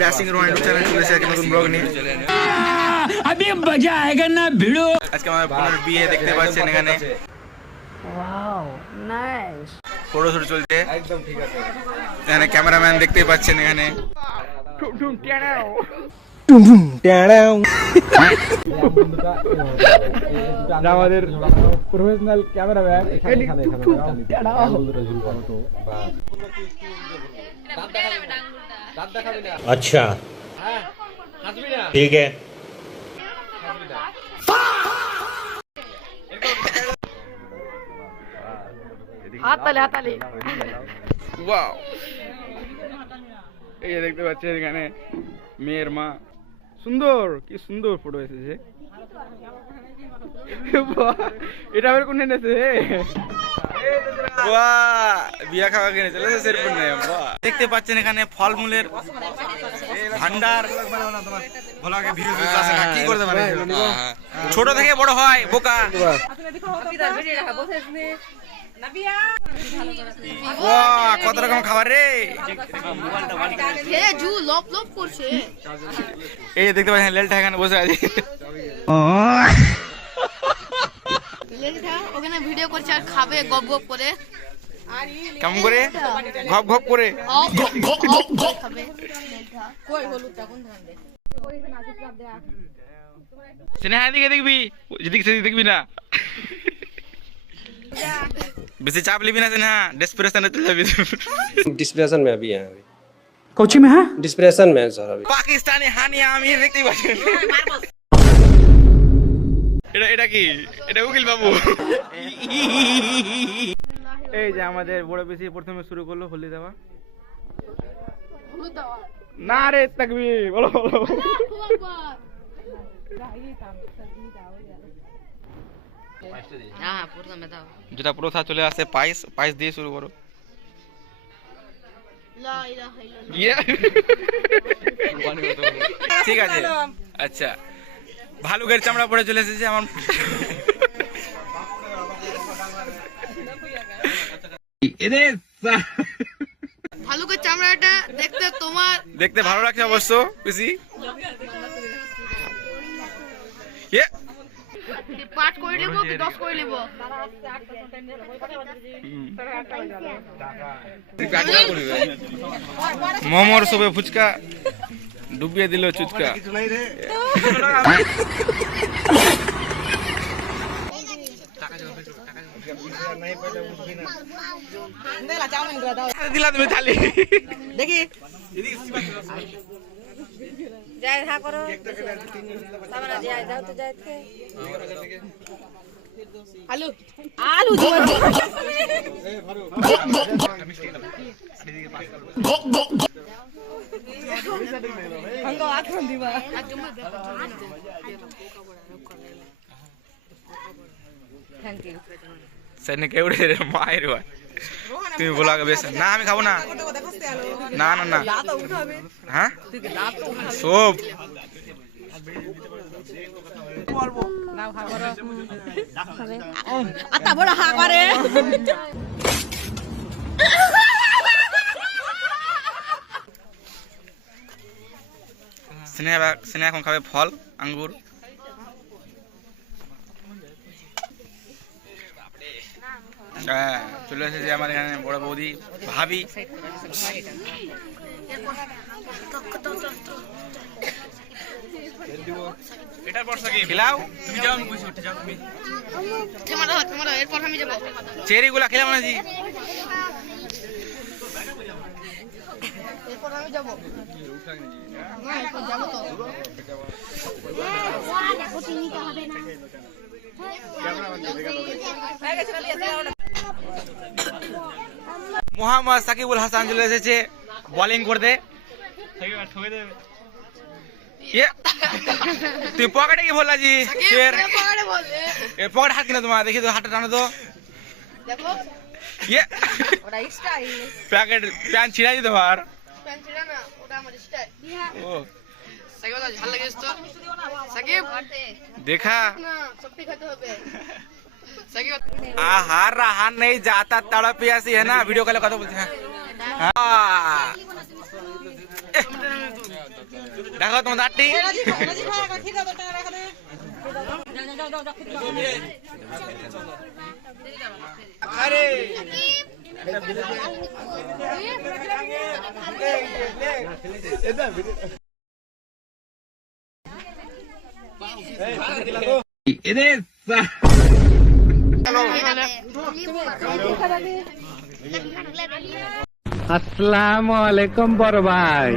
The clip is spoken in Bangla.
ড্যাশিং রোনাল্ডো চ্যানেল চলেছে একটা নতুন ব্লগ নিয়ে। अभी मजा आएगा ना भिड़ो। আজকে আমাদের বোনের বিয়ে দেখতে পাচ্ছেন এখানে। Wow nice. ফটো শুট চলছে একদম ঠিক আছে। এখানে ক্যামেরাম্যান দেখতে পাচ্ছেন এখানে। আমাদের প্রফেশনাল ক্যামেরাম্যান अच्छा ठीक है। হাততালি ওয়াও, এই যে দেখতে পাচ্ছেন এখানে মেয়ের মা। সুন্দর, কি সুন্দর ফটো এসেছে। এটা আবার কোন এনেছে? বাহ, বিয়া খাওয়া কিনে চলেছে সেরকম নেই। দেখতে পাচ্ছেন এখানে ফলমূলের ভান্ডার। কি করতে পারে, ছোট থেকে বড় হয় বোকা। কত রকম খাবার রে। এই দেখতে পাচ্ছেন লেলটা এখানে বসে আছে। ওখানে ভিডিও করছে আর খাবে গপ গপ করে। কেমন করে? ঘপ ঘপ করে স্নেহা দিকে দেখবি, যেদিকে সেদিকে দেখবি না। বেশি চাপ লিবি না স্নেহা, ডেসপিরেশনে চলে যাবি। डिस्प्रेशन में अभी है, अभी कोची में है डिस्प्रेशन में है सर अभी। পাকিস্তানি হানিয়া আমি দেখতেই পাচ্ছেন। এটা কি? এটা উকিল বাবু। এই যে আমাদের বড় বেশি প্রথমে শুরু করলো হলদি দেওয়া। না রে তাকবি, বলো বলো। যেটা প্রথা চলে আসে, পায়েস পায়েস দিয়ে শুরু করো। ঠিক আছে, আচ্ছা। ভালুকের চামড়া পরে চলে এসেছে আমার। ভালুকের চামড়াটা দেখতে তোমার দেখতে ভালো লাগছে অবশ্য পিসি। পাঁচ করে নেবো কি 10 করে নেবো? মোমোর সবে ফুচকা ডুবিয়ে দিল চুচকা। দিলা তুমি থালি দেখি যাই হা করো তারপরে যাই যাও তো যাই থেকে আলু আলু হঙ্গো আখন দিবা থ্যাংক ইউ সেনে কেউড়ে রে মায়ের ভাই। তুমি বলা বেশ না, আমি খাবো না। না না না, হ্যাঁ সব আতা বড় হা করে। স্নেহা এখন খাবে ফল, আঙ্গুর। হ্যাঁ, চলে এসেছে আমার এখানে বড় বৌদি ভাবি। এটার পর কি খেলাও? তুমি যাও, আমি বসে উঠে যাও। তুমি তোমার এরপর আমি যাবো। চেরিগুলা খেলাম না জি। এরপর আমি যাবো। না এরপর যাবো তো। মোহাম্মদ সাকিবুল হাসান চলে এসেছে বোলিং করতে। তুই পকেটে কি বললা জি? পকেটে হাত কিনা তোমার, দেখি তো হাতটা টানো তো। প্যাকেট প্যান্ট ছিঁড়াই দিতে পার। देखा आहार रहा नहीं जाता, तड़प ऐसी है ना। वीडियो कॉल कथा बोलते हैं। দেখো তোমার দাঁতটি আসসালামু আলাইকুম বড় ভাই